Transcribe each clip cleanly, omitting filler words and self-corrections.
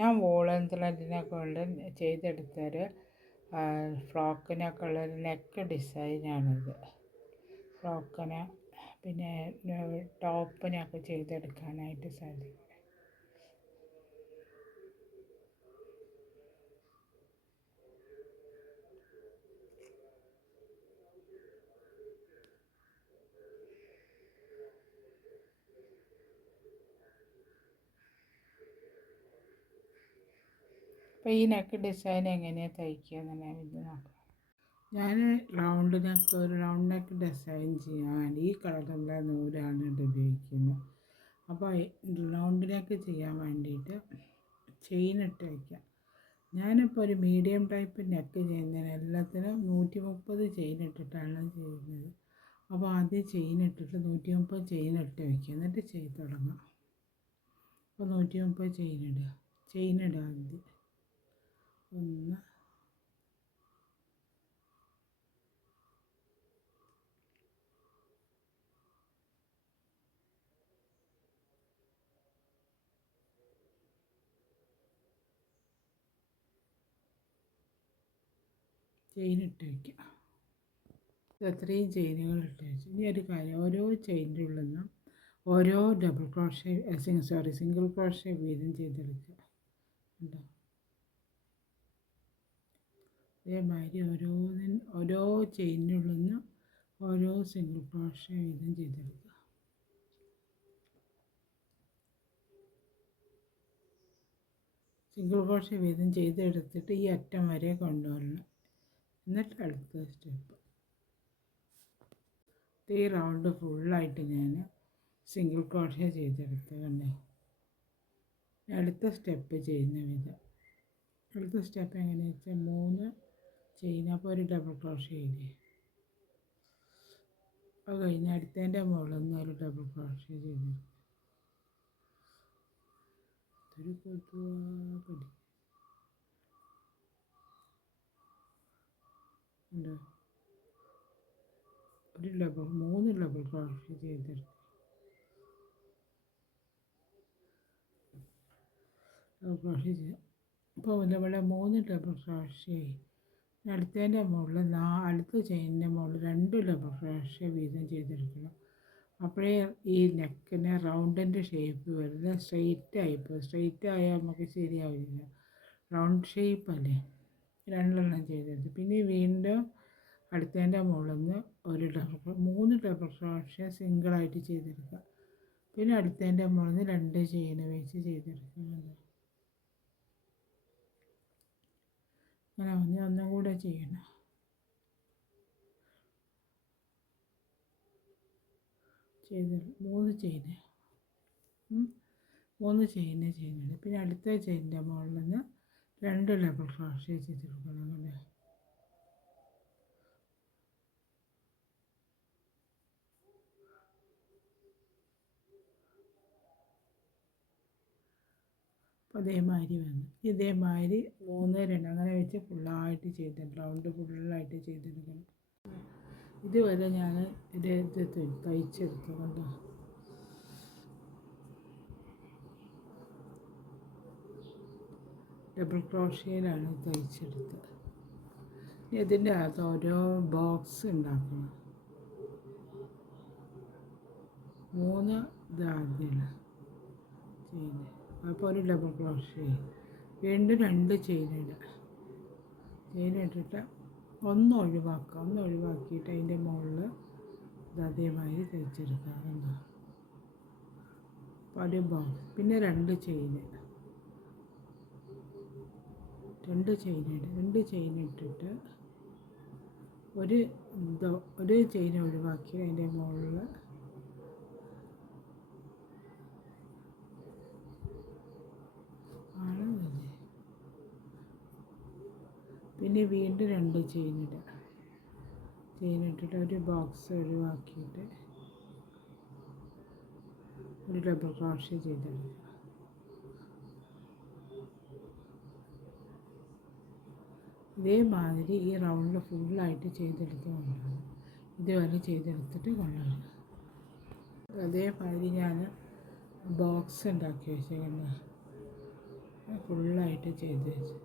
ഞാൻ വോളൻ ത്രെഡിനെ കൊണ്ട് ചെയ്തെടുത്തൊരു ഫ്രോക്കിനൊക്കെ ഉള്ളൊരു നെക്ക് ഡിസൈനാണിത്. ഫ്രോക്കിന് പിന്നെ ടോപ്പിനൊക്കെ ചെയ്തെടുക്കാനായിട്ട് സാധിക്കും. അപ്പോൾ ഈ നെക്ക് ഡിസൈൻ എങ്ങനെയാണ് തയ്ക്കുക എന്ന് ഞാൻ ഇത് നോക്കാം. ഞാൻ റൗണ്ട് നെക്ക് ഡിസൈൻ ചെയ്യാൻ വേണ്ടി ഈ കളറുള്ള നൂലാണ് ഉപയോഗിക്കുന്നത്. അപ്പോൾ റൗണ്ട് നെക്ക് ചെയ്യാൻ വേണ്ടിയിട്ട് ചെയിൻ ഇട്ട് വയ്ക്കാം. ഞാനിപ്പോൾ ഒരു മീഡിയം ടൈപ്പ് നെക്ക് ചെയ്യുന്നതിന് എല്ലാത്തിനും 130 ചെയിൻ ഇട്ടിട്ടാണ് ചെയ്യുന്നത്. അപ്പോൾ ആദ്യം ചെയിൻ ഇട്ടിട്ട് 130 ചെയിൻ ഇട്ട് വയ്ക്കുക, എന്നിട്ട് ചെയ്ത് തുടങ്ങാം. അപ്പോൾ 130 ചെയിൻ ഇടുക ആദ്യം. 1 ചെയിൻ ഇട്ട് വയ്ക്കുക. ഇത്രയും ചെയിനുകൾ ഇട്ട് വെച്ചു. ഇനി ഒരു കാര്യം, ഓരോ ചെയിനിൻ്റെ ഉള്ളിൽ നിന്നും ഓരോ സിംഗിൾ ക്രോഷേ വീതം ചെയ്തെടുക്കുക. ഉണ്ടോ? അതേമാതിരി ഓരോ ചെയിനിൻ്റെ ഉള്ളിൽ നിന്ന് ഓരോ സിംഗിൾ ക്രോഷേ വീതം ചെയ്തെടുക്കുക. സിംഗിൾ ക്രോഷേ വീതം ചെയ്തെടുത്തിട്ട് ഈ അറ്റം വരെ കൊണ്ടുവരണം. എന്നിട്ട് അടുത്ത സ്റ്റെപ്പ് ഈ റൗണ്ട് ഫുള്ളായിട്ട് ഞാൻ സിംഗിൾ ക്രോഷേ ചെയ്തെടുത്ത് കണ്ടേ. അടുത്ത സ്റ്റെപ്പ് ചെയ്യുന്ന വിധം. അടുത്ത സ്റ്റെപ്പ് എങ്ങനെയാണെന്ന് വെച്ചാൽ 3 ചെയിൻ, അപ്പോൾ ഒരു ഡബിൾ ക്രോഷേ ഇല്ലേ, അത് കഴിഞ്ഞ് അടുത്തതിൻ്റെ മുകളിൽ നിന്ന് ഒരു ഡബിൾ ക്രോഷേ ചെയ്തെടുക്കും. ഉണ്ടോ? 3 ഡബിൾ ക്രോഷേ ചെയ്തെടുക്കും. അപ്പോൾ ഇവിടെ 3 ഡബിൾ ക്രോഷേ ആയി. അടുത്തതിൻ്റെ മുകളിൽ അടുത്ത ചെയിനിൻ്റെ മുകളിൽ 2 ഡബിൾ ക്രോഷേ വീതം ചെയ്തെടുക്കണം. അപ്പോഴേ ഈ നെക്കിന് റൗണ്ടിൻ്റെ ഷേപ്പ് വരുന്നത്. സ്ട്രെയിറ്റ് ആയാൽ നമുക്ക് ശരിയാവില്ല. റൗണ്ട് ഷേപ്പല്ലേ, 2 ചെയ്തെടുത്ത് പിന്നെ വീണ്ടും അടുത്തതിൻ്റെ മുകളിൽ നിന്ന് 3 ഡബിൾ ക്രോഷേ സിംഗിളായിട്ട് ചെയ്തെടുക്കുക. പിന്നെ അടുത്തതിൻ്റെ മുകളിൽ നിന്ന് 2 ചെയിൻ വെച്ച് ചെയ്തെടുക്കുന്നത്. അങ്ങനെ ഒന്നും കൂടെ ചെയ്യണം. ചെയ്ത് 3 ചെയിൻ. പിന്നെ അടുത്ത ചെയിനിൻ്റെ മുകളിൽ നിന്ന് 2 ഡബിൾ ക്രോഷേ ചെയ്തെടുക്കണം. അങ്ങനെ അപ്പോൾ ഇതേമാതിരി 3, 2 അങ്ങനെ വെച്ച് ഫുള്ളായിട്ട് ചെയ്തിട്ട് റൗണ്ട് ഫുള്ളായിട്ട് ചെയ്തെടുക്കണം. ഇതുവരെ ഞാൻ ഇത് തയ്ച്ചെടുത്തു. കണ്ടോ? ഡബിൾ ക്രോഷേയിലാണ് തയ്ച്ചെടുത്തത്. ഇതിൻ്റെ അകത്ത് ഓരോ ബോക്സ് ഉണ്ടാക്കണം. 3 ഇതാദ്യമാണ് ചെയ്യുന്നത്. അപ്പോൾ ഒരു ഡബിൾ ക്രോഷേ, വീണ്ടും 2 ചെയിൻ ഇട്ടിട്ട് ഒന്ന് ഒഴിവാക്കിയിട്ട് അതിൻ്റെ മുകളിൽ അതേമാതിരി തയ്ച്ചെടുക്കുക. അപ്പോൾ ഒരു ബോക്സ്, പിന്നെ 2 ചെയിൻ ഇട്ടിട്ട് ഒരു ചെയിൻ ഒഴിവാക്കി അതിൻ്റെ മുകളിൽ പിന്നെ വീണ്ടും 2 ചെയിൻ ഇട്ടിട്ട് ഒരു ബോക്സ് ഒഴിവാക്കിയിട്ട് ഒരു ഡബിൾ ക്രോഷേ ചെയ്തെടുക്കുക. ഇതേമാതിരി ഈ റൗണ്ടിൽ ഫുള്ളായിട്ട് ചെയ്തെടുത്ത് കൊണ്ടുവരണം. ഇതുവരെ ചെയ്തെടുത്തിട്ട് കൊണ്ടുവരണം. അതേമാതിരി ഞാൻ ബോക്സ് ഉണ്ടാക്കി വെച്ചേക്കുന്നത്. ഫുള്ളായിട്ട് ചെയ്ത് വെച്ച്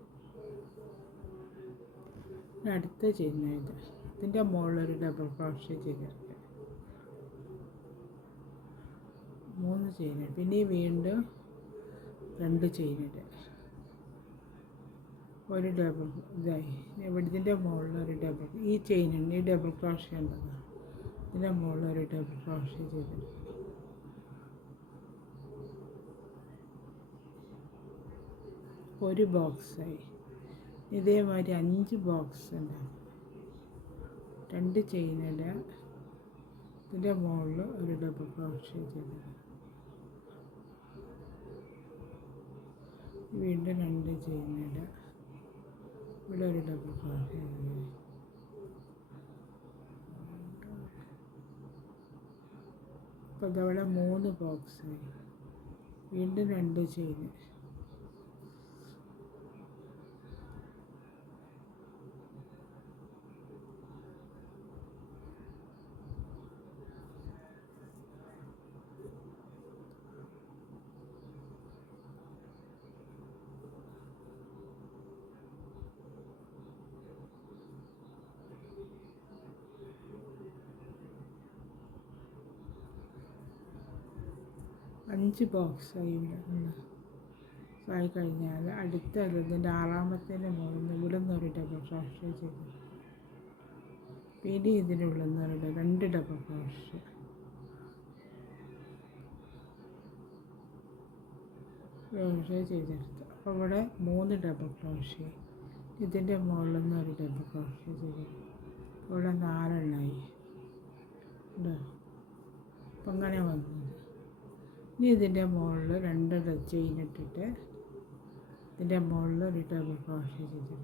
അടുത്ത ചെയ്യുന്നത് ഇതിൻ്റെ മുകളിലൊരു ഡബിൾ ക്രോഷ്യ ചെയ്തെടുക്കുക. 3 ചെയിൻ പിന്നെ വീണ്ടും 2 ചെയിനിട്ട് ഒരു ഡബിൾ ഇതായി. ഇതിൻ്റെ മുകളിലൊരു ഡബിൾ ഈ ചെയിനുണ്ട്, ഈ ഡബിൾ ക്രോഷ്യ ഉണ്ടത് ഇതിൻ്റെ മുകളിലൊരു ഡബിൾ ക്രോഷ്യ ചെയ്തെടുക്കുക. ഒരു ബോക്സായി. ഇതേമാതിരി 5 ബോക്സ് ഉണ്ടാകും. 2 ചെയിനിടുക, ഇതിൻ്റെ മുകളിൽ ഒരു ഡബിൾ ക്രോഷ്യ ചെയ്തിടുക. വീണ്ടും 2 ചെയിനിടുക, ഇവിടെ ഒരു ഡബിൾ ക്രോഷ്യ ചെയ്തിടുക. അപ്പോൾ അതവിടെ 3 ബോക്സായി. വീണ്ടും 2 ചെയിൻ, 5 ബോക്സായി. ആയി കഴിഞ്ഞാൽ അടുത്ത ഇതിൻ്റെ 6ാമത്തേൻ്റെ മുകളിൽ നിന്ന് ഇവിടെ നിന്നൊരു ഡബിൾ ക്രോഷ്യ ചെയ്ത് പിന്നെ ഇതിനുള്ളിൽ നിന്ന് 2 ഡബിൾ ക്രോഷ്യ ചെയ്തെടുത്തു. അപ്പോൾ ഇവിടെ 3 ഡബിൾ ക്രോഷ്യ, ഇതിൻ്റെ മുകളിൽ നിന്ന് ഒരു ഡബിൾ ക്രോഷ്യ ചെയ്തു. ഇവിടെ 4 എണ്ണമായി. അപ്പം അങ്ങനെ വന്നത്. ഇനി ഇതിൻ്റെ മുകളിൽ 2 ചെയിൻ ഇട്ടിട്ട് ഇതിൻ്റെ മുകളിൽ ഒരു ഡബിൾ ക്രോഷ്യ ചെയ്തിട്ട്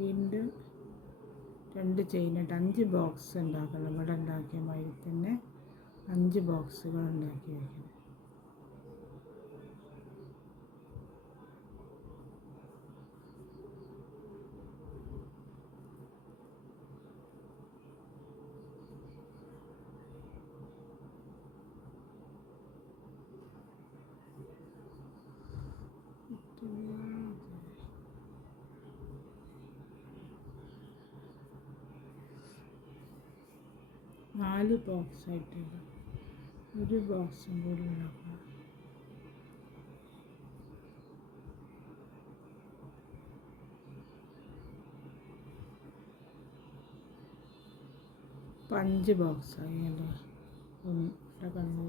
വീണ്ടും 2 ചെയിനിട്ട് 5 ബോക്സ് ഉണ്ടാക്കണം. ഇവിടെ ഉണ്ടാക്കിയ മാതിരി തന്നെ 5 ബോക്സുകൾ ഉണ്ടാക്കി വയ്ക്കണം. നാല് ബോക്സായിട്ടുണ്ട്. ഒരു ബോക്സും കൂടി ഉണ്ടാക്കണം. ഇപ്പം 5 ബോക്സായി അല്ലേ. 1 2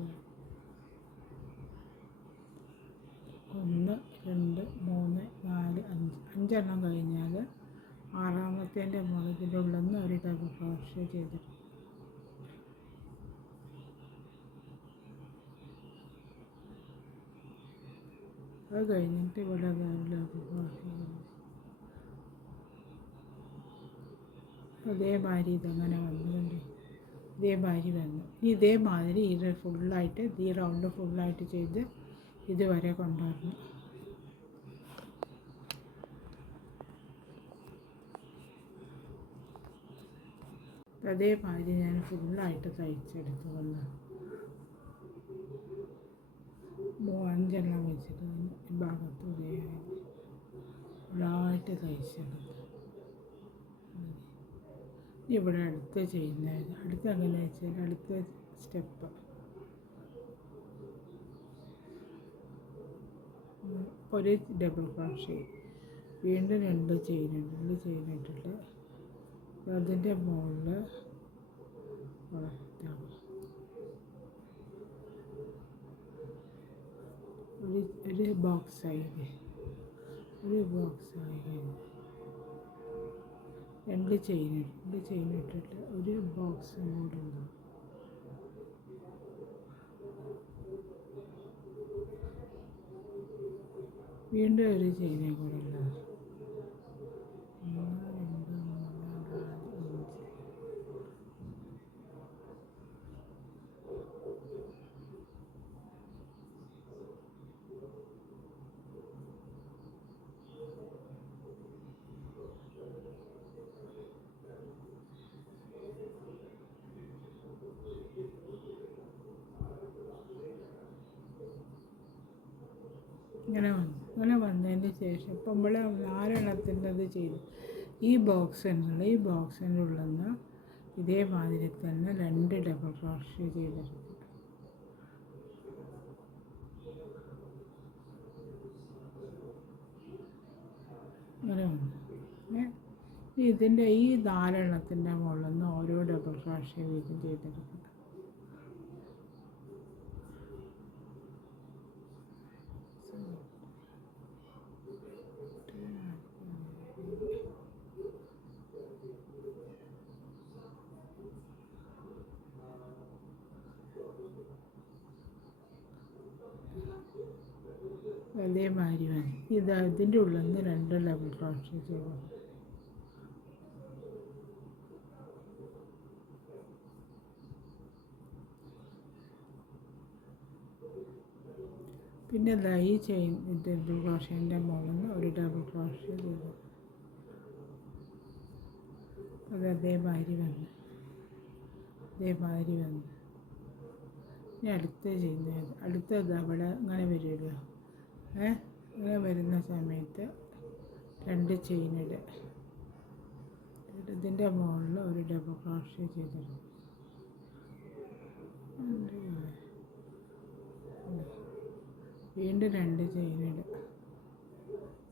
3 4 5 5 കഴിഞ്ഞാൽ 6ാമത്തേൻ്റെ മുകളിൻ്റെ ഉള്ളിൽ നിന്ന് ഒരു ഡബിൾ ക്രോഷ്യ ചെയ്തിട്ട് അത് കഴിഞ്ഞിട്ട് ഇവിടെ വേറെ ഡബിൾ ക്രോഷ്യ ചെയ്തു. അതേമാതിരി ഇതങ്ങനെ വന്നിട്ടുണ്ട്. ഇതേമാതിരി വന്നു. ഇതേമാതിരി ഇത് ഫുള്ളായിട്ട് ഈ റൗണ്ട് ഫുള്ളായിട്ട് ചെയ്ത് ഇതുവരെ കൊണ്ടുവരണം. അതേമാതിരി ഞാൻ ഫുള്ളായിട്ട് തയ്ച്ചെടുത്തു. വന്ന് 5 എണ്ണം വെച്ചിട്ട് ഭാഗത്ത് ഫുള്ളായിട്ട് തയ്ച്ചെടുത്തു. ഇവിടെ അടുത്ത ചെയ്യുന്നത് അടുത്ത എങ്ങനെ വെച്ചാൽ അടുത്ത സ്റ്റെപ്പ് ഒരു ഡബിൾ ക്രോഷ്യ, വീണ്ടും 2 ചെയിനിട്ടിട്ട് അതിൻ്റെ മുകളിൽ ഒരു ബോക്സായി. ഒരു ബോക്സായി കഴിഞ്ഞു 2 ചെയിനിട്ടിട്ട് ഒരു ബോക്സും കൂടെ ഉണ്ടാവും. വീണ്ടും ഒരു ചെയിനും കൂടെ ഉണ്ടാവും. 1 2 3 4 5 5 ഇങ്ങനെ വന്നതിന് ശേഷം ഇപ്പം നമ്മൾ 4 ചെയ്തു. ഈ ബോക്സിൻ്റെ ഉള്ളിൽ നിന്ന് ഇതേമാതിരി തന്നെ 2 ഡബിൾ ക്രോഷ്യ ചെയ്തെടുക്കും. ഇങ്ങനെ വന്നു. ഇതിൻ്റെ ഈ 4 മുകളിൽ നിന്ന് ഓരോ ഡബിൾ ക്രോഷ്യ വീതം ചെയ്തെടുക്കും. അതേമാതിരി വന്നു. ഇതിൻ്റെ ഉള്ളിൽ നിന്ന് 2 ഡബിൾ ക്രോഷ്യ ചെയ്തു. പിന്നെ ഈ ഡബിൾ ക്രോഷ്യൻ്റെ മുകളിൽ നിന്ന് ഒരു ഡബിൾ ക്രോഷ്യ ചെയ്തു. അത് അതേമാതിരി വന്നു. ഇനി അടുത്തത് അവിടെ ഇങ്ങനെ വരുമല്ലോ. ഇങ്ങനെ വരുന്ന സമയത്ത് 2 ചെയിൻ ഇടുക. ഇതിൻ്റെ മുകളിൽ ഒരു ഡബിൾ ക്രോഷ്യ ചെയ്തിടും. വീണ്ടും 2 ചെയിൻ ഇടുക.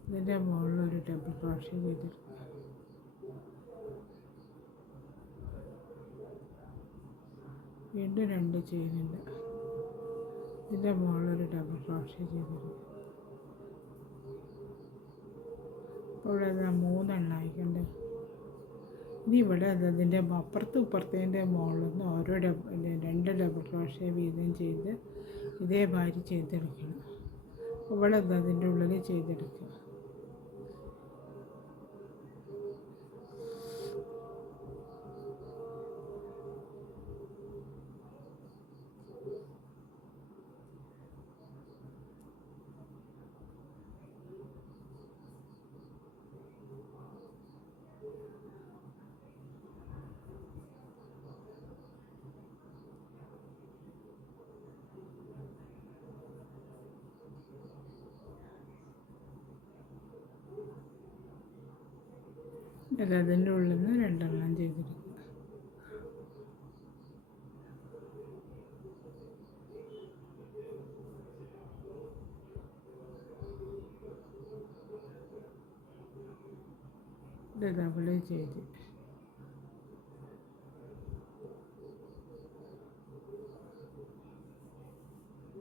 ഇതിൻ്റെ മുകളിൽ ഒരു ഡബിൾ ക്രോഷ്യ ചെയ്തിടും. വീണ്ടും 2 ചെയിൻ ഇടുക. ഇതിൻ്റെ മുകളിലൊരു ഡബിൾ ക്രോഷ്യ ചെയ്തിടും. അപ്പോൾ ഇവിടെ 3 ആയിക്കണ്ട്. ഇനി ഇവിടെ അതിൻ്റെ അപ്പുറത്തും ഇപ്പുറത്തതിൻ്റെ മുകളിൽ നിന്ന് ഓരോ 2 ഡബിൾ ക്രോഷ്യ വീതം ചെയ്ത് ഇതേമാതിരി ചെയ്തെടുക്കണം. ഇവിടെ അതിൻ്റെ ഉള്ളിൽ ചെയ്തെടുക്കുക. അതിൻ്റെ ഉള്ളിൽ നിന്ന് 2 ചെയ്തെടുക്കുക. ഡബിൾ ചെയ്ത്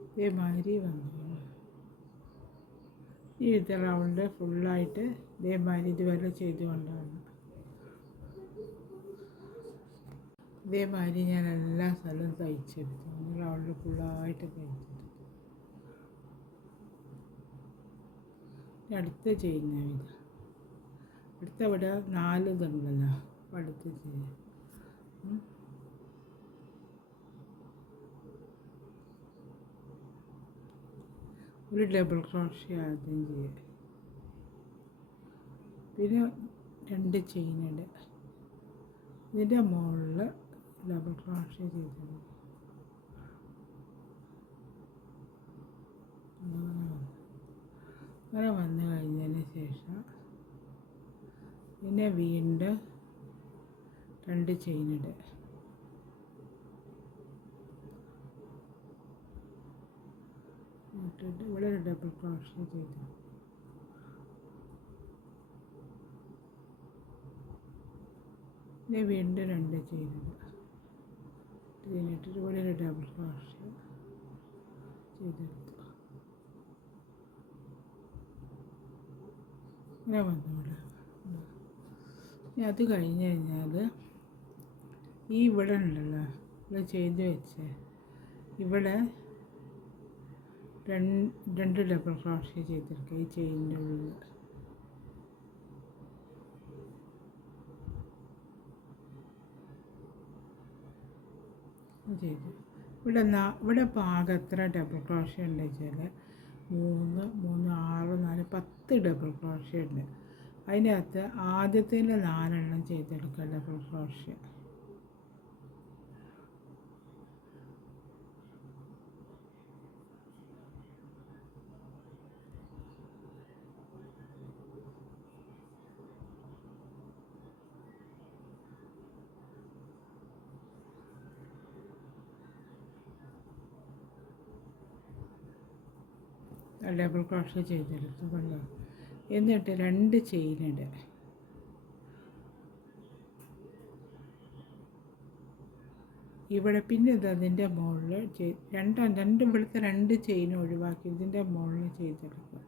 ഇതേമാതിരി വന്നു. ഈ റൗണ്ട് ഫുള്ളായിട്ട് ഇതേമാതിരി ഇതുവരെ ചെയ്തുകൊണ്ടാണ്. ഇതേമാതിരി ഞാൻ എല്ലാ സ്ഥലവും തയ്ച്ചെടുത്തു. റൗണ്ട് ഫുള്ളായിട്ട് തയ്ച്ചെടുത്തു. അടുത്ത ചെയ്യുന്ന വിധം ഇവിടെ 4 ഇതുണ്ടല്ലോ. അടുത്ത് ചെയ്യാം. ഒരു ഡബിൾ ക്രോഷ്യ ആദ്യം ചെയ്യുക. പിന്നെ 2 ചെയിൻ ഇടുക. ഇതിൻ്റെ മുകളിൽ ഡബിൾ ക്രോഷ്യ ചെയ്തത്. അങ്ങനെ വന്നു കഴിഞ്ഞതിന് ശേഷം പിന്നെ വീണ്ടും 2 ചെയിൻ ഇടുക. ഇവിടെ ഒരു ഡബിൾ ക്രോഷ്യ ചെയ്തു. പിന്നെ വീണ്ടും 2 ചെയിൻ ഇടുക. ഇതിനിട്ടിട്ട് ഇവിടെ ഒരു ഡബിൾ ക്രോഷ്യ ചെയ്തെടുത്തു. ഇങ്ങനെ വന്നു. ഇനി അത് കഴിഞ്ഞ് കഴിഞ്ഞാൽ ഈ ഇവിടെ ഉണ്ടല്ലോ, ഇവിടെ ചെയ്ത് വെച്ച് ഇവിടെ 2 ഡബിൾ ക്രോഷ്യ ചെയ്തെടുക്കുക. ഈ ചെയിനിൻ്റെ ഉള്ളിൽ ചെയ്തു. ഇവിടെ പാകം എത്ര ഡബിൾ ക്രോഷ്യ ഉണ്ട് വെച്ചാൽ 3, 3, 6, 4, 10 ഡബിൾ ക്രോഷ്യ ഉണ്ട്. അതിനകത്ത് ആദ്യത്തിൻ്റെ 4 ചെയ്തെടുക്കുക ഡബിൾ ക്രോഷ്യ. ഡബിൾ ക്രോഷേ ചെയ്തെടുത്തു കണ്ടോ. എന്നിട്ട് 2 ചെയിനിടുക. ഇവിടെ പിന്നെ ഇത് അതിൻ്റെ മുകളിൽ രണ്ട് ഇവിടുത്തെ 2 ചെയിൻ ഒഴിവാക്കി ഇതിൻ്റെ മുകളിൽ ചെയ്തെടുക്കുക.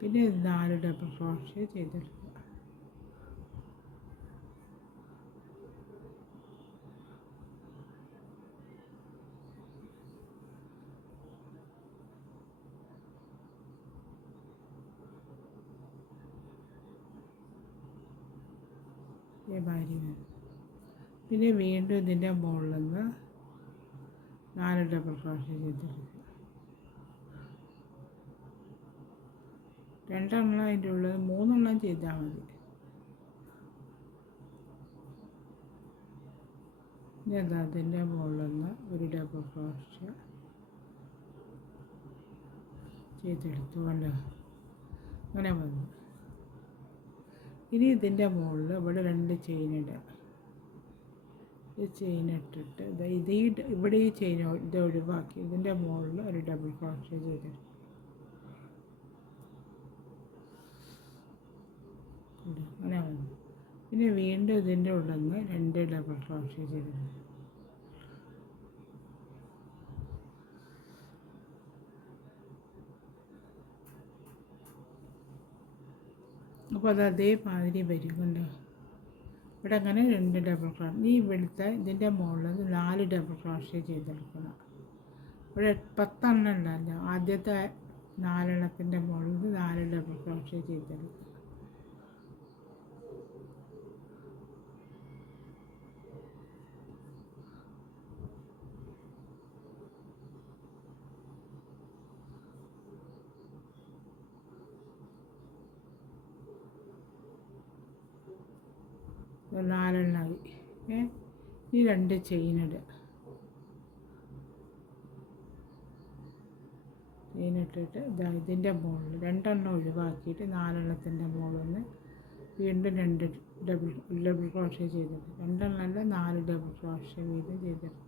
പിന്നെ 4 ഡബിൾ ക്രോഷേ ചെയ്തെടുക്കുക. ഭാര്യ പിന്നെ വീണ്ടും ഇതിൻ്റെ മുകളിൽ നിന്ന് 4 ഡബിൾ ക്രോഷേ ചെയ്തെടുക്കുക. 2 എണ്ണം അതിൻ്റെ ഉള്ളത് 3 എണ്ണം ചെയ്താൽ മതി. ഇനി അതിൻ്റെ മുകളിൽ നിന്ന് ഒരു ഡബിൾ ക്രോഷേ ചെയ്തെടുത്തു കണ്ടോ. അങ്ങനെ വന്നു. ഇനി ഇതിൻ്റെ മുകളിൽ ഇവിടെ 2 ചെയിനിടുക. ഈ ചെയിൻ ഇട്ടിട്ട് ഇവിടെ ഈ ചെയിൻ ഇത് ഒഴിവാക്കി ഇതിൻ്റെ മുകളിൽ ഒരു ഡബിൾ ക്രോഷേ ചെയ്തെടുക്കുക. അങ്ങനെ വന്നു. പിന്നെ വീണ്ടും ഇതിൻ്റെ ഉള്ളിൽ നിന്ന് 2 ഡബിൾ ക്രോഷേ ചെയ്തെടുക്കുക. അപ്പോൾ അത് അതേമാതിരി വരും കണ്ടോ. ഇവിടെ അങ്ങനെ 2 ഡബിൾ ക്രോഷേ. ഈ ഇവിടുത്തെ ഇതിൻ്റെ മുകളിൽ 4 ഡബിൾ ക്രോഷേ ചെയ്തെടുക്കണം. ഇവിടെ 10 എണ്ണം ഉണ്ടല്ലോ, ആദ്യത്തെ 4 എണ്ണത്തിൻ്റെ മുകളിൽ 4 ഡബിൾ ക്രോഷേ ചെയ്തെടുക്കുക. നാലെണ്ണമായി. ഈ 2 ചെയിനിടുക. ചെയിനിട്ടിട്ട് ഇതിൻ്റെ മുകളിൽ 2 എണ്ണം ഒഴിവാക്കിയിട്ട് 4 എണ്ണത്തിൻ്റെ മുകളിൽ നിന്ന് വീണ്ടും 2 ഡബിൾ ക്രോഷേ ചെയ്തിട്ട് 2 എണ്ണമല്ല 4 ഡബിൾ ക്രോഷേ വീതം ചെയ്തിട്ട്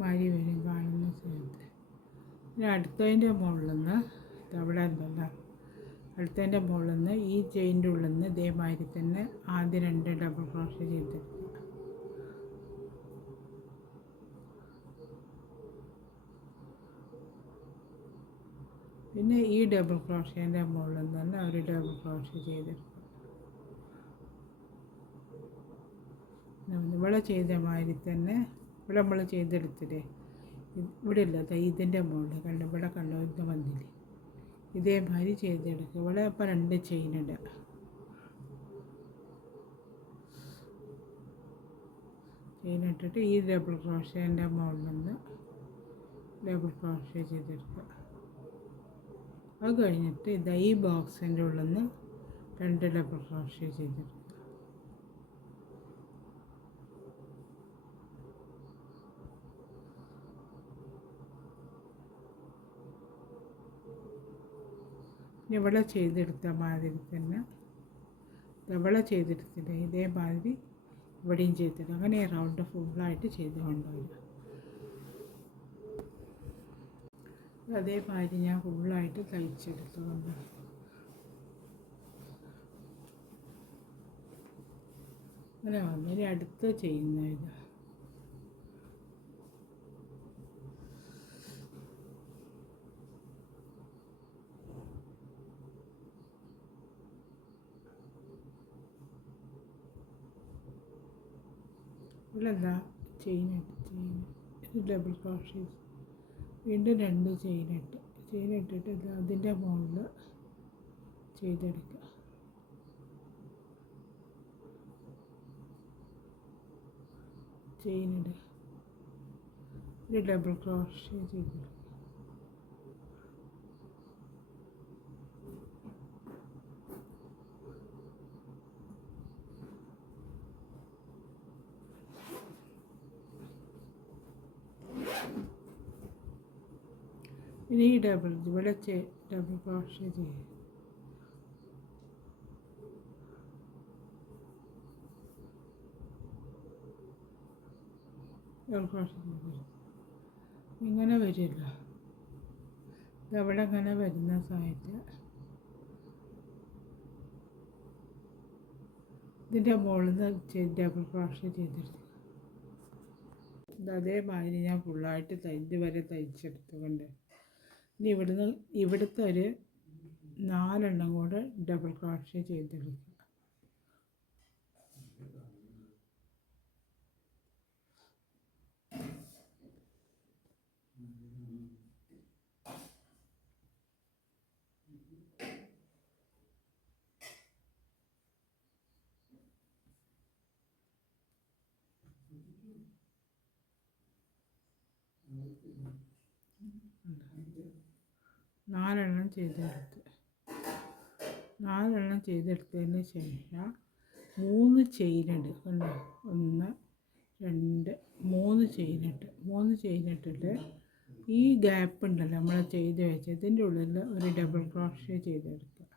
മരി വരും കാണുന്ന സമയത്ത്. പിന്നെ അടുത്തതിൻ്റെ മുകളിൽ നിന്ന് അവിടെ എന്തല്ല അടുത്തതിൻ്റെ മുകളിൽ നിന്ന് ഈ ചെയിൻ്റെ ഉള്ളിൽ നിന്ന് ഇതേമാതിരി തന്നെ ആദ്യം 2 ഡബിൾ ക്രോഷേ ചെയ്തെടുക്കുക. പിന്നെ ഈ ഡബിൾ ക്രോഷേൻ്റെ മുകളിൽ നിന്ന് തന്നെ ഒരു ഡബിൾ ക്രോഷേ ചെയ്തെടുക്കുക. ഇവിടെ ചെയ്ത മാതിരി തന്നെ ഇവിടെ നമ്മൾ ചെയ്തെടുത്തില്ലേ, ഇവിടെ ഇല്ല ഇതിൻ്റെ മുകളിൽ കണ്ടു, ഇവിടെ കണ്ടോ ഇത് വന്നില്ലേ, ഇതേമാതിരി ചെയ്തെടുക്കുക. ഇവിടെ ഇപ്പോൾ 2 ചെയിനിടുക. ചെയിനിട്ടിട്ട് ഈ ഡബിൾ ക്രോഷേൻ്റെ മുകളിൽ നിന്ന് ഡബിൾ ക്രോഷേ ചെയ്തെടുക്കുക. അത് കഴിഞ്ഞിട്ട് ഈ ബോക്സിൻ്റെ ഉള്ളിൽ നിന്ന് 2 ഡബിൾ ക്രോഷേ ചെയ്തെടുക്കുക. ഇവിടെ ചെയ്തെടുത്ത മാതിരി തന്നെ ഇവിടെ ചെയ്തെടുത്തിട്ട് ഇതേമാതിരി ഇവിടെയും ചെയ്തിട്ട് അങ്ങനെ റൗണ്ട് ഫുള്ളായിട്ട് ചെയ്ത് കൊണ്ടുവരിക. അതേമാതിരി ഞാൻ ഫുള്ളായിട്ട് തയ്ച്ചെടുത്തുകൊണ്ട് അങ്ങനെ വന്നു. ഇനി അടുത്ത് ചെയ്യുന്ന ഇത് ഇവിടെ ചെയിൻ ഡബിൾ ക്രോഷേ വീണ്ടും 2 ചെയിനിട്ടിട്ട് ഇത് അതിൻ്റെ മുകളിൽ ചെയ്തെടുക്കുക. ചെയിനിടുക, ഒരു ഡബിൾ ക്രോഷേ ചെയ്തെടുക്കുക. ഇനി ഈ ഇവിടെ ഡബിൾ ക്രോഷ്യ ചെയ്യും. ഡബിൾ ക്രോഷ്യ ചെയ്ത് ഇങ്ങനെ വരില്ല. ഇതവിടെ ഇങ്ങനെ വരുന്ന സമയത്ത് ഇതിൻ്റെ മുകളിൽ നിന്ന് ഡബിൾ ക്രോഷ്യ ചെയ്തെടുത്തു. അതേമാതിരി ഞാൻ ഫുള്ളായിട്ട് ഇതുവരെ തയ്ച്ചെടുത്തുകൊണ്ട് ഇനി ഇവിടുത്തെ ഒരു 4 എണ്ണം കൂടെ ഡബിൾ ക്രോഷ്യ ചെയ്തെടുക്കുക. നാലെണ്ണം ചെയ്തെടുത്തതിന് ശേഷം 3 ചെയിനുണ്ട് കണ്ടോ. 1 2 3 ചെയിനിട്ടിട്ട് ഈ ഗ്യാപ്പ് ഉണ്ടല്ലോ നമ്മൾ ചെയ്ത് വെച്ചതിൻ്റെ ഉള്ളിൽ ഒരു ഡബിൾ ക്രോഷ്യ ചെയ്തെടുക്കുക.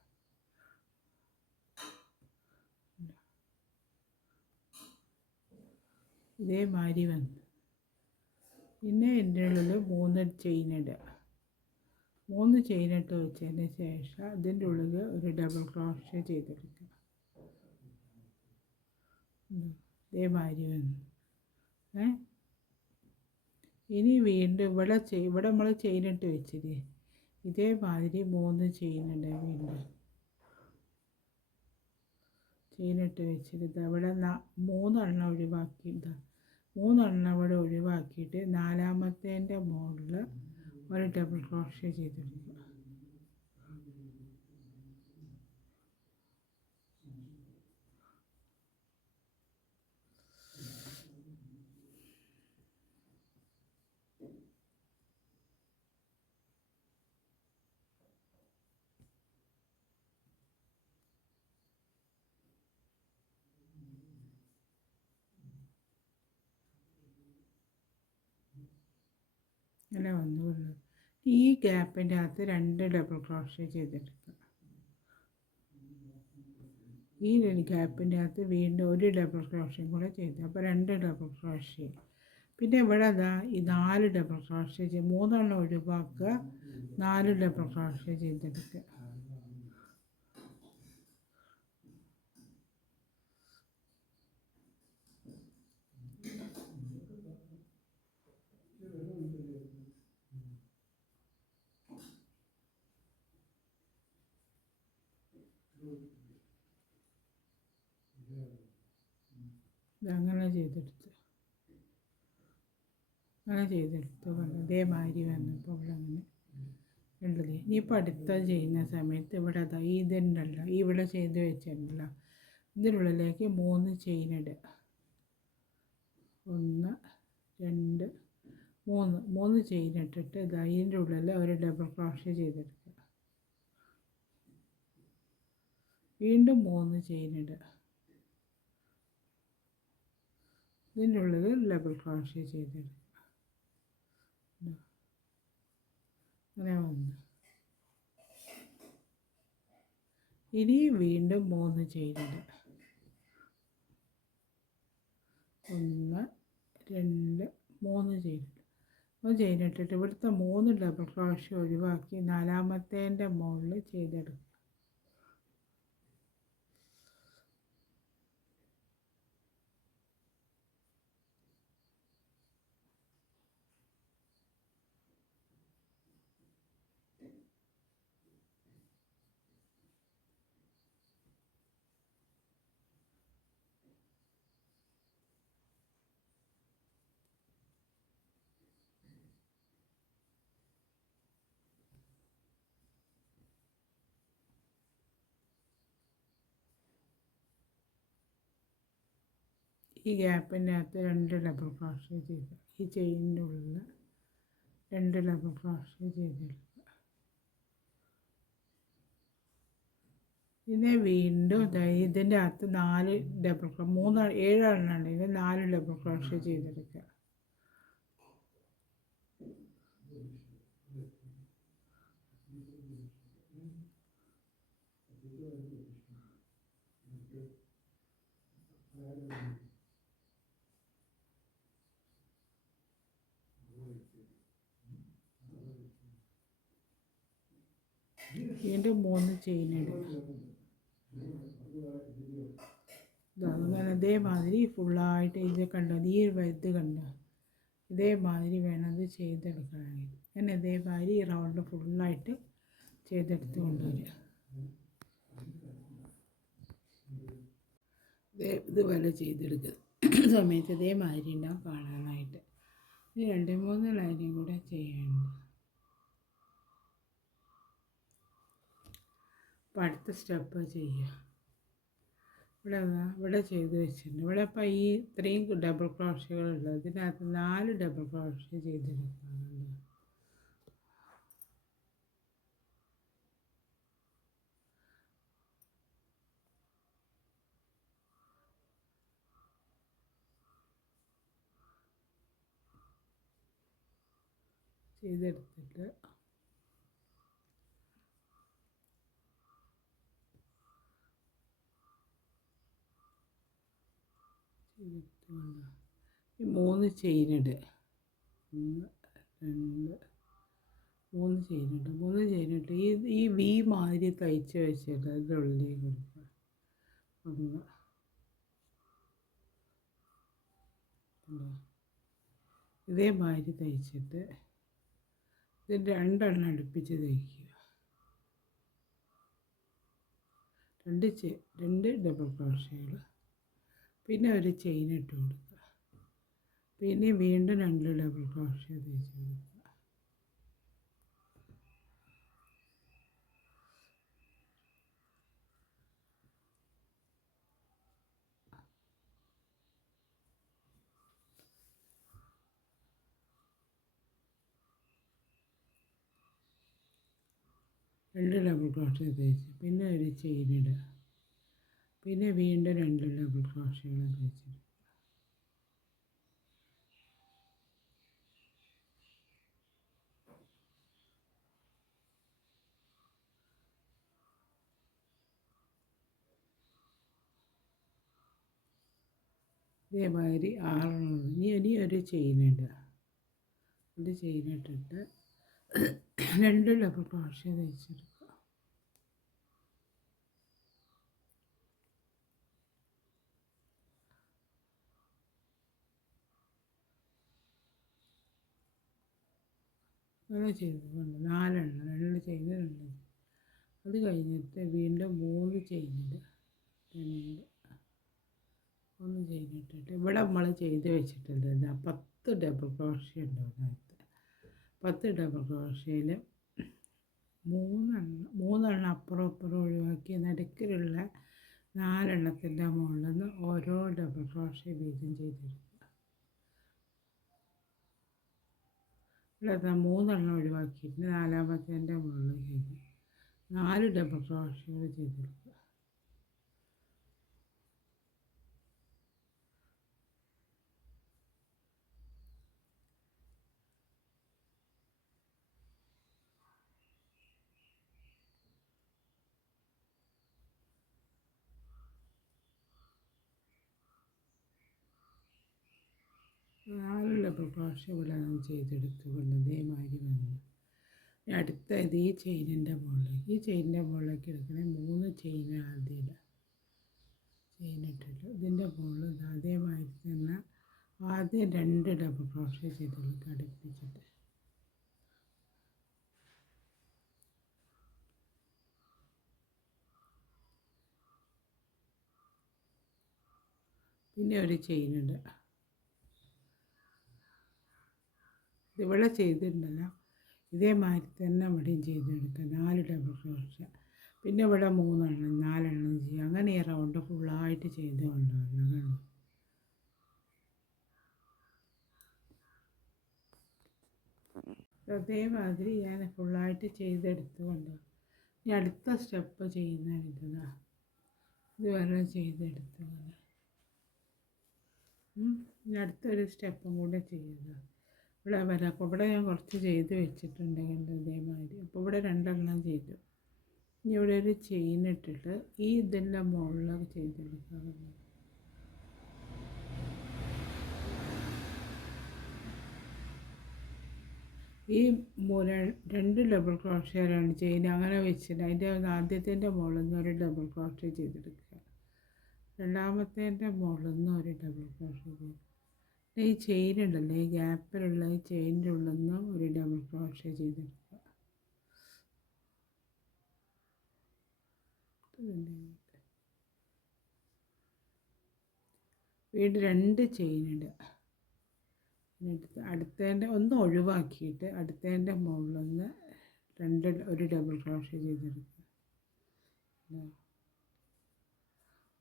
ഇതേമാതിരി വന്നു. പിന്നെ എൻ്റെ ഉള്ളിൽ 3 ചെയിനിടുക. 3 ചെയിനിട്ട് വെച്ചതിന് ശേഷം അതിൻ്റെ ഉള്ളിൽ ഒരു ഡബിൾ ക്രോഷ്യ ചെയ്തെടുക്കുക. ഇതേമാതിരി വന്നു. ഇനി വീണ്ടും ഇവിടെ നമ്മൾ ചെയിനിട്ട് വെച്ചില്ലേ, ഇതേമാതിരി 3 ചെയിനുണ്ട്. വീണ്ടും ചെയിനിട്ട് വെച്ചിട്ട് അവിടെ 3 എണ്ണം ഒഴിവാക്കിയിട്ട് 3 എണ്ണം ഇവിടെ ഒഴിവാക്കിയിട്ട് 4-മത്തേൻ്റെ മുകളിൽ ഒരു ഡബിൾ ക്രോഷ്യ ചെയ്തെടുക്കുക. ഇങ്ങനെ വന്നു. ഈ ഗ്യാപ്പിൻ്റെ അകത്ത് 2 ഡബിൾ ക്രോഷ്യ ചെയ്തെടുക്കുക. ഈ ഗ്യാപ്പിൻ്റെ അകത്ത് വീണ്ടും ഒരു ഡബിൾ ക്രോഷ്യം കൂടെ ചെയ്ത്, അപ്പോൾ 2 ഡബിൾ ക്രോഷ്യ. പിന്നെ ഇവിടെ ഈ 4 ഡബിൾ ക്രോഷ്യ 3 എണ്ണം ഒഴിവാക്കുക, 4 ഡബിൾ ക്രോഷ്യ ചെയ്തെടുക്കുക. അങ്ങനെ ചെയ്തെടുത്തു അതേമാതിരി വന്നപ്പോൾ ഇവിടെ അങ്ങനെ ഉള്ളത്. ഇനിയിപ്പോൾ അടുത്ത ചെയ്യുന്ന സമയത്ത് ഇവിടെ ഇതുണ്ടല്ലോ, ഇവിടെ ചെയ്ത് വെച്ചിട്ടുണ്ടല്ലോ, ഇതിനുള്ളിലേക്ക് 3 ചെയിനിടുക. 1 2 3 ചെയിനിട്ടിട്ട് ഇതിൻ്റെ ഉള്ളിൽ ഒരു ഡബിൾ ക്രോഷ്യ ചെയ്തെടുക്കുക. വീണ്ടും 3 ചെയിനിടുക. ഇതിൻ്റെ ഉള്ളിൽ ഡബിൾ ക്രോഷ്യ ചെയ്തെടുക്കുക. അങ്ങനെ വന്നു. ഇനി വീണ്ടും 3 ചെയിനിടുക. 1 2 3 ചെയിനിട്ടിട്ട് ഇവിടുത്തെ 3 ഡബിൾ ക്രോഷ്യ ഒഴിവാക്കി 4-മത്തേൻ്റെ മുകളിൽ ചെയ്തെടുക്കുക. ഈ ഗ്യാപ്പിൻ്റെ അകത്ത് 2 ഡബിൾ ക്രോഷ്യ ചെയ്ത് ഈ ചെയിനിൻ്റെ ഉള്ളിൽ 2 ഡബിൾ ക്രോഷ്യ ചെയ്തെടുക്കുക. പിന്നെ വീണ്ടും ഇതിൻ്റെ അകത്ത് 4 ഡബിൾ 7 എണ്ണം ഉണ്ടെങ്കിൽ 4 ഡബിൾ ക്രോഷ്യ ചെയ്തെടുക്കുക. വീണ്ടും 3 ചെയിൻ ഇടുക. അങ്ങനെ ഇതേമാതിരി ഫുള്ളായിട്ട് ഇത് കണ്ടോ, ഈ ഇത് കണ്ടോ, ഇതേമാതിരി വേണം അത് ചെയ്തെടുക്കാനായിട്ട്. ഞാൻ ഇതേമാതിരി ഈ റൗണ്ട് ഫുള്ളായിട്ട് ചെയ്തെടുത്ത് കൊണ്ടുവരിക. ഇതുപോലെ ചെയ്തെടുക്കുന്ന സമയത്ത് ഇതേമാതിരി ഉണ്ടാവും കാണാനായിട്ട്. ഈ 2-3 ലൈനും കൂടെ ചെയ്യണം. അപ്പോൾ അടുത്ത സ്റ്റെപ്പ് ചെയ്യുക. ഇവിടെ ചെയ്ത് വെച്ചിട്ടുണ്ട്. ഇവിടെ ഇപ്പോൾ ഈ ഇത്രയും ഡബിൾ ക്രോഷ്യകളുള്ളത്, ഇതിനകത്ത് 4 ഡബിൾ ക്രോഷ്യ ചെയ്തെടുക്കാറുണ്ട്. ചെയ്തെടുത്തിട്ട് ഈ 3 ചെയിനിടുക. 1 2 3 ചെയിനിട്ട് 3 ചെയിനിട്ട് ഈ വി മാതിരി തയ്ച്ച് വെച്ചിട്ട് അതിൻ്റെ ഉള്ളിലേക്ക് കൊടുക്കുക. 1 ഇതേമാതിരി തയ്ച്ചിട്ട് ഇത് 2 എണ്ണം അടുപ്പിച്ച് തയ്ക്കുക. 2 ഡബിൾ ക്രോഷ്യകൾ, പിന്നെ ഒരു ചെയിൻ ഇട്ട് കൊടുക്കുക. പിന്നെ വീണ്ടും 2 ഡബിൾ ക്രോഷ്യ തയ്ച്ച് കൊടുക്കുക. രണ്ട് ഡബിൾ ക്രോഷ്യ തയ്ച്ച് പിന്നെ ഒരു ചെയിൻ ഇടുക. പിന്നെ വീണ്ടും 2 ഡബിൾ ക്രോഷ്യകൾ തയ്ച്ചിടുക. ഇതേമാതിരി 6 ഇനി ഒരു ചെയിൻ ഇടുക. ഒരു ചെയിൻ ഇട്ടിട്ട് 2 ഡബിൾ ക്രോഷ്യ തയ്ച്ചെടുക്കുക. അങ്ങനെ ചെയ്തുകൊണ്ട് 4 എണ്ണം, 2 ചെയിൻ 2. അത് കഴിഞ്ഞിട്ട് വീണ്ടും 3 ചെയിൻ ഇടുക. 1 ചെയിൻ ഇട്ടിട്ട് ഇവിടെ നമ്മൾ ചെയ്ത് വെച്ചിട്ടുണ്ട് 10 ഡബിൾ ക്രോഷ്യ ഉണ്ട്. അതിനകത്ത് 10 ഡബിൾ ക്രോഷ്യയിൽ 3 എണ്ണം അപ്പുറം ഇപ്പുറം ഒഴിവാക്കി നടുക്കിലുള്ള 4 എണ്ണത്തിൻ്റെ മുകളിൽ നിന്ന് ഓരോ ഡബിൾ ക്രോഷ്യ വീതം ചെയ്തെടുക്കുക. ഇവിടെ 3 എണ്ണം ഒഴിവാക്കിയിട്ട് 4-മത്തേൻ്റെ മുകളിലേക്ക് 4 ഡബിൾ ക്രോഷ്യകൾ ചെയ്തെടുക്കുക. നാല് ഡബിൾ ക്രോഷ്യ ഇവിടെ ഞാൻ ചെയ്തെടുത്തുകൊണ്ട് ഇതേമാതിരി വന്നു. അടുത്ത ഇത് ഈ ചെയിനിൻ്റെ മുകളിലേക്ക് എടുക്കണേ 3 ചെയിൻ ആദ്യം ഇടുക. ചെയിനിട്ടിട്ട് ഇതിൻ്റെ മുകളിൽ അതേമാതിരി തന്നെ ആദ്യം 2 ഡബിൾ ക്രോഷ്യ ചെയ്തെടുക്കുക അടുപ്പിച്ചിട്ട്. പിന്നെ ഒരു ചെയിൻ ഇടുക. ഇതിവിടെ ചെയ്തിട്ടുണ്ടല്ലോ, ഇതേമാതിരി തന്നെ ഇവിടെയും ചെയ്തെടുക്കുക. 4 ഡബിൾ ക്രോഷ്യ, പിന്നെ ഇവിടെ 3 എണ്ണം 4 എണ്ണം ചെയ്യുക. അങ്ങനെ ഈ റൗണ്ട് ഫുള്ളായിട്ട് ചെയ്ത് കൊണ്ടുവരണം. അതേമാതിരി ഞാൻ ഫുള്ളായിട്ട് ചെയ്തെടുത്ത് കൊണ്ടുവരും. ഇനി അടുത്ത സ്റ്റെപ്പ് ചെയ്യുന്ന ഇതാണ്. ഇതുവരെ ചെയ്തെടുത്ത് കൊണ്ട് ഇനി അടുത്തൊരു സ്റ്റെപ്പും കൂടെ ചെയ്യുക. ഇവിടെ വരാം. അപ്പോൾ ഇവിടെ ഞാൻ കുറച്ച് ചെയ്ത് വെച്ചിട്ടുണ്ടെങ്കിൽ ഇതേമാതിരി. അപ്പോൾ ഇവിടെ 2 എണ്ണം ചെയ്തു. ഇനി ഇവിടെ ഒരു ചെയിൻ ഇട്ടിട്ട് ഈ ഇതിൻ്റെ മുകളിലൊക്കെ ചെയ്തെടുക്കുക. ഈ രണ്ട് ഡബിൾ ക്രോഷ്യാണ് ചെയിൻ അങ്ങനെ വെച്ചിട്ട് അതിൻ്റെ ആദ്യത്തിൻ്റെ മുകളിൽ നിന്ന് ഒരു ഡബിൾ ക്രോഷ്യ ചെയ്തെടുക്കുക. രണ്ടാമത്തേൻ്റെ മുകളിൽ നിന്ന് ഒരു ഡബിൾ ക്രോഷ്യ ചെയ്ത് ഈ ചെയിൻ ഉണ്ടല്ലോ, ഈ ഗ്യാപ്പിലുള്ള ഈ ചെയിനിൻ്റെ ഉള്ളിൽ നിന്ന് ഒരു ഡബിൾ ക്രോഷ്യ ചെയ്തെടുക്കുക. വീണ്ടും 2 ചെയിൻ ഇടുക. അടുത്തതിൻ്റെ ഒന്ന് ഒഴിവാക്കിയിട്ട് അടുത്തതിൻ്റെ മുകളിൽ നിന്ന് ഒരു ഡബിൾ ക്രോഷ്യ ചെയ്തെടുക്കുക.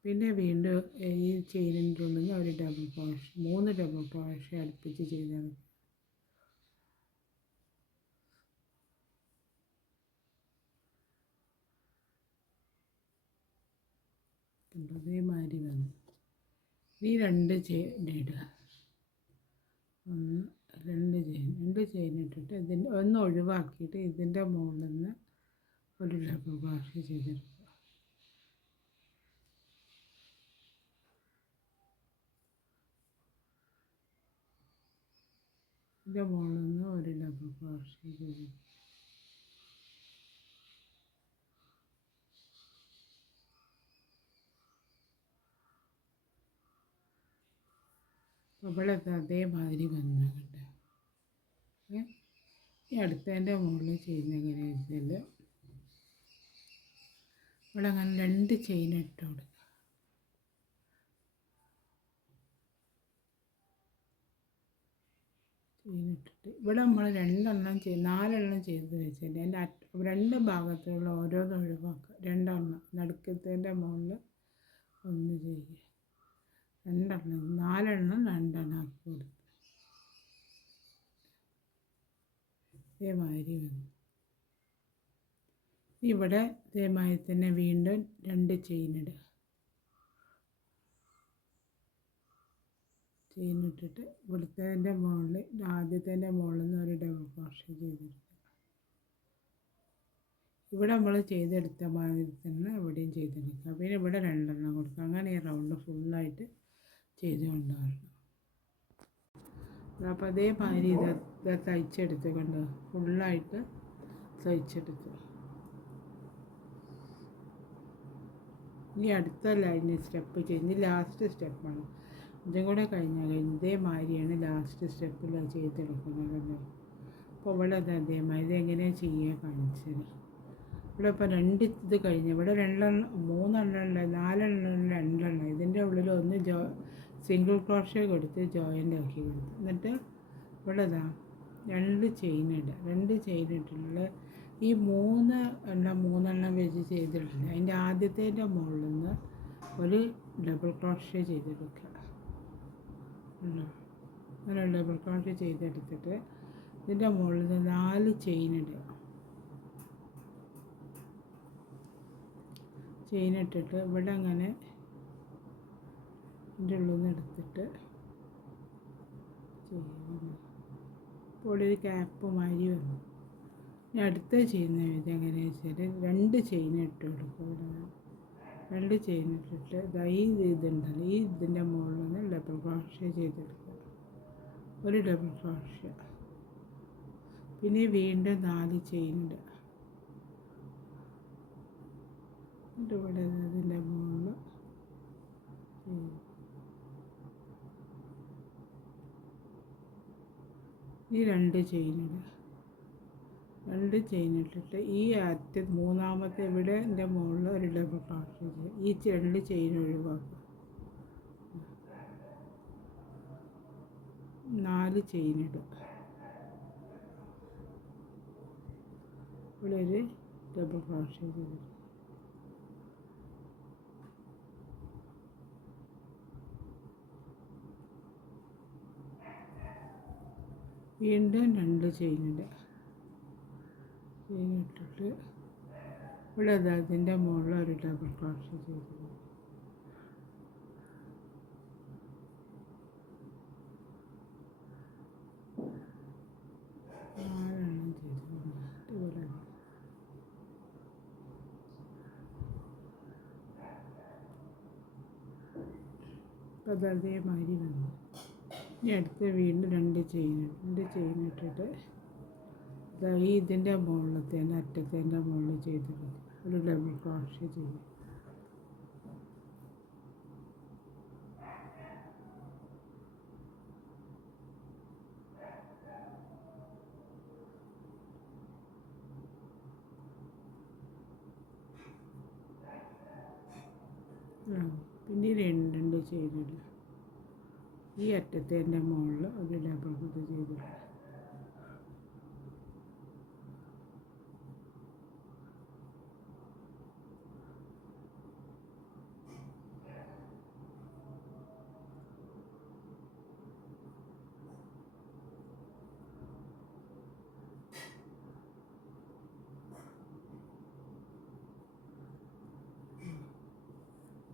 പിന്നെ വീണ്ടും ഈ ചെയിനിൻ്റെ ഉള്ളിൽ നിന്ന് ഒരു ഡബിൾ ക്രോഷ്യ 3 ഡബിൾ ക്രോഷ്യ അടുപ്പിച്ച് ചെയ്തെടുക്കുക. അതേമാതിരി വന്നു. ഈ 2 ചെയിൻ ഇടുക. 2 ചെയിൻ ഇട്ടിട്ട് ഇതിൻ്റെ ഒന്ന് ഒഴിവാക്കിയിട്ട് ഇതിൻ്റെ മുകളിൽ നിന്ന് ഒരു ഡബിൾ ക്രോഷ്യ ചെയ്തെടുക്കുക. ഇതിൻ്റെ മുകളിൽ നിന്ന് ഒരു ഡബിൾ ക്രോഷ്യ ചെയ്തെടുക്കുക. ഇവിടെ അതേമാതിരി വന്നു കണ്ട്. ഈ അടുത്തതിൻ്റെ മുകളിൽ ചെയ്യുന്ന എങ്ങനെയാണെന്ന് വെച്ചാൽ ഇവിടെ അങ്ങനെ 2 ചെയിൻ ഇട്ട് കൊടുക്കുക. ചെയിനിട്ടിട്ട് ഇവിടെ നമ്മൾ 4 ചെയ്ത് വെച്ചിട്ട് അതിൻ്റെ 2 ഭാഗത്തുള്ള ഓരോന്ന് ഒഴിവാക്കുക. 2 നടുക്കത്തിൻ്റെ മുകളിൽ ഒന്ന് ചെയ്യുക. 4 2 ആക്കി കൊടുക്കുക. ഇതേമാതിരി വന്നു. ഇവിടെ ഇതേമാതിരി തന്നെ വീണ്ടും 2 ചെയിൻ ഇടുക. ചെയിനിട്ടിട്ട് ഇവിടുത്തതിൻ്റെ മുകളിൽ ആദ്യത്തിൻ്റെ മുകളിൽ നിന്ന് ഒരു ഡബിൾ ക്രോഷ്യ ചെയ്തെടുക്കുക. ഇവിടെ നമ്മൾ ചെയ്തെടുത്ത മാതിരി തന്നെ ഇവിടെയും ചെയ്തെടുക്കുക. പിന്നെ ഇവിടെ 2 കൊടുക്കുക. അങ്ങനെ ഈ റൗണ്ട് ഫുള്ളായിട്ട് ചെയ്ത് കൊണ്ടുവരണം. അപ്പോൾ അതേമാതിരി ഇത് തയ്ച്ചെടുത്ത് കണ്ടോ, ഫുള്ളായിട്ട് തയ്ച്ചെടുത്തു. ഇനി അടുത്ത ലൈനിൽ സ്റ്റെപ്പ് ചെയ്യുന്ന ലാസ്റ്റ് സ്റ്റെപ്പാണ്. ഇതും കൂടെ കഴിഞ്ഞാൽ ഇതേമാതിരിയാണ് ലാസ്റ്റ് സ്റ്റെപ്പിൽ ചെയ്തെടുക്കുന്നത്. അപ്പോൾ ഇവിടെ അതേമാതിരി ഇതെങ്ങനെയാണ് ചെയ്യുക കാണിച്ചത്. ഇവിടെ ഇപ്പോൾ 2 ഇത് കഴിഞ്ഞ് ഇവിടെ 3 4 ഇതിൻ്റെ ഉള്ളിൽ ഒന്ന് സിംഗിൾ ക്രോഷ്യ കൊടുത്ത് ജോയിൻ്റ് ആക്കി കൊടുത്തു. എന്നിട്ട് ഇവിടെ 2 ചെയിൻ ഇടുക. 2 ചെയിൻ ഇട്ടിട്ടുള്ള ഈ 3 വെച്ച് ചെയ്തിട്ടില്ല. അതിൻ്റെ ആദ്യത്തേൻ്റെ മുകളിൽ നിന്ന് ഒരു ഡബിൾ ക്രോഷ്യ ചെയ്തെടുക്കുക. അങ്ങനെ ഡബിൾ ക്രോഷ്യ ചെയ്തെടുത്തിട്ട് ഇതിൻ്റെ മുകളിൽ നിന്ന് 4 ചെയിൻ ഇടുക. ചെയിൻ ഇട്ടിട്ട് ഇവിടെ അങ്ങനെ ഇതിൻ്റെ ഉള്ളിൽ നിന്ന് എടുത്തിട്ട് ചെയ്യുന്നു. ഇപ്പോൾ ഇവിടെ ഒരു ക്യാപ്പ് മാതിരി വന്നു. ഇനി അടുത്ത ചെയ്യുന്ന വിധം എങ്ങനെയാണെന്ന് വെച്ചാൽ 2 ചെയിൻ ഇട്ട് കൊടുക്കും. ഇവിടെ 2 ചെയിൻ ഇട്ടിട്ട് ഈ ഇതുണ്ടല്ലോ, ഈ ഇതിൻ്റെ മുകളിൽ നിന്ന് ഡബിൾ ക്രോഷ്യ ചെയ്തെടുക്കുക. ഒരു ഡബിൾ ക്രോഷ്യ. പിന്നെ വീണ്ടും 4 ചെയിൻ ഇടുക. ഇവിടെ ഇതിൻ്റെ മുകളിൽ ഈ 2 ചെയിൻ ഇടുക. 2 ചെയിൻ ഇട്ടിട്ട് ഈ മൂന്നാമത്തെ ഇവിടെ എൻ്റെ മുകളിൽ ഒരു ഡബിൾ ക്രോഷ്യ ചെയ്യുക. ഈ 2 ചെയിൻ ഒഴിവാക്കുക. 4 ചെയിൻ ഇടുക. ഇവിടെ ഒരു ഡബിൾ ക്രോഷ്യ ചെയ്യുക. വീണ്ടും 2 ചെയിൻ ഇടുക. ചെയിൻ ഇട്ടിട്ട് ഇവിടെ അതിൻ്റെ മുകളിൽ ഒരു ഡബിൾ ക്രോഷ്യ ചെയ്ത് 4 ചെയ്ത് ഇവിടെ അപ്പോൾ അത് അതേമാതിരി വന്നു. ഇനി അടുത്ത് വീണ്ടും 2 ചെയിൻ ഇട്ടിട്ട് ഈ ഇതിൻ്റെ മുകളിലത്തേൻ്റെ അറ്റത്തേൻ്റെ മുകളിൽ ചെയ്തിട്ട് ഒരു ഡബിൾ ക്രോഷ്യ ചെയ്യും. പിന്നെ രണ്ട് ചെയ്തില്ല. ഈ അറ്റത്തേൻ്റെ മുകളിൽ ഒരു ഡബിൾ ഇത് ചെയ്തില്ല.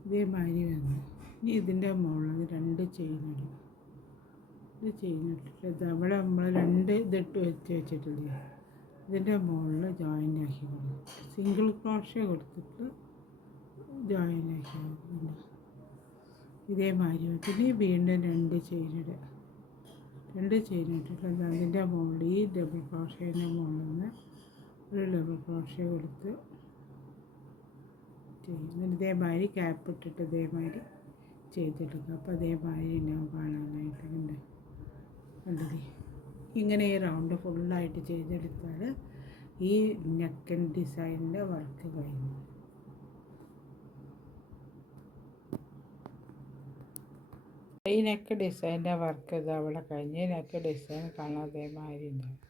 ഇതേമാതിരി വന്നു. ഇനി ഇതിൻ്റെ മുകളിൽ രണ്ട് ചെയിനിടും. ഇത് ചെയിനിട്ടിട്ട് അവിടെ നമ്മൾ രണ്ട് ഇതിട്ട് വെച്ചിട്ടില്ലേ, ഇതിൻ്റെ മുകളിൽ ജോയിൻ്റ് ആക്കി കൊടുക്കും. സിംഗിൾ ക്രോഷ്യ കൊടുത്തിട്ട് ജോയിൻ്റ് ആക്കി കൊടുക്കും. ഇതേമാതിരി പിന്നെ വീണ്ടും രണ്ട് ചെയിനിടുക. രണ്ട് ചെയിനിട്ടിട്ട് അതിൻ്റെ മുകളിൽ ഈ ഡബിൾ ക്രോഷ്യേൻ്റെ മുകളിൽ നിന്ന് ഒരു ഡബിൾ ക്രോഷ്യ കൊടുത്ത് ചെയ്യും. ഇതേമാതിരി ക്യാപ്പ് ഇട്ടിട്ട് ഇതേമാതിരി ചെയ്തെടുക്കുക. അപ്പോൾ അതേമാതിരി ഉണ്ടാവും കാണാനായിട്ട്. കണ്ടില്ലേ? ഇങ്ങനെ ഈ റൗണ്ട് ഫുള്ളായിട്ട് ചെയ്തെടുത്താൽ ഈ നെക്ക് ഡിസൈനിൻ്റെ വർക്ക് കഴിഞ്ഞു. ഈ നെക്ക് ഡിസൈനിൻ്റെ വർക്ക് ഇത് അവിടെ കഴിഞ്ഞ് നെക്ക് ഡിസൈൻ കാണാൻ അതേമാതിരി ഉണ്ടാവും.